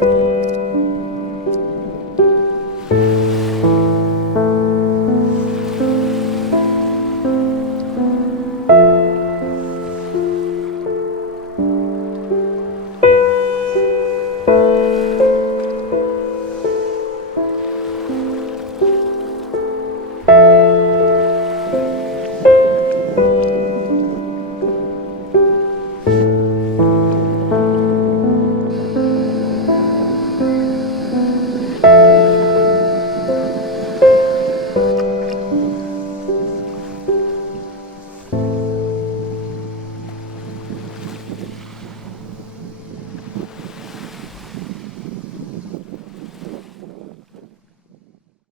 Thank you.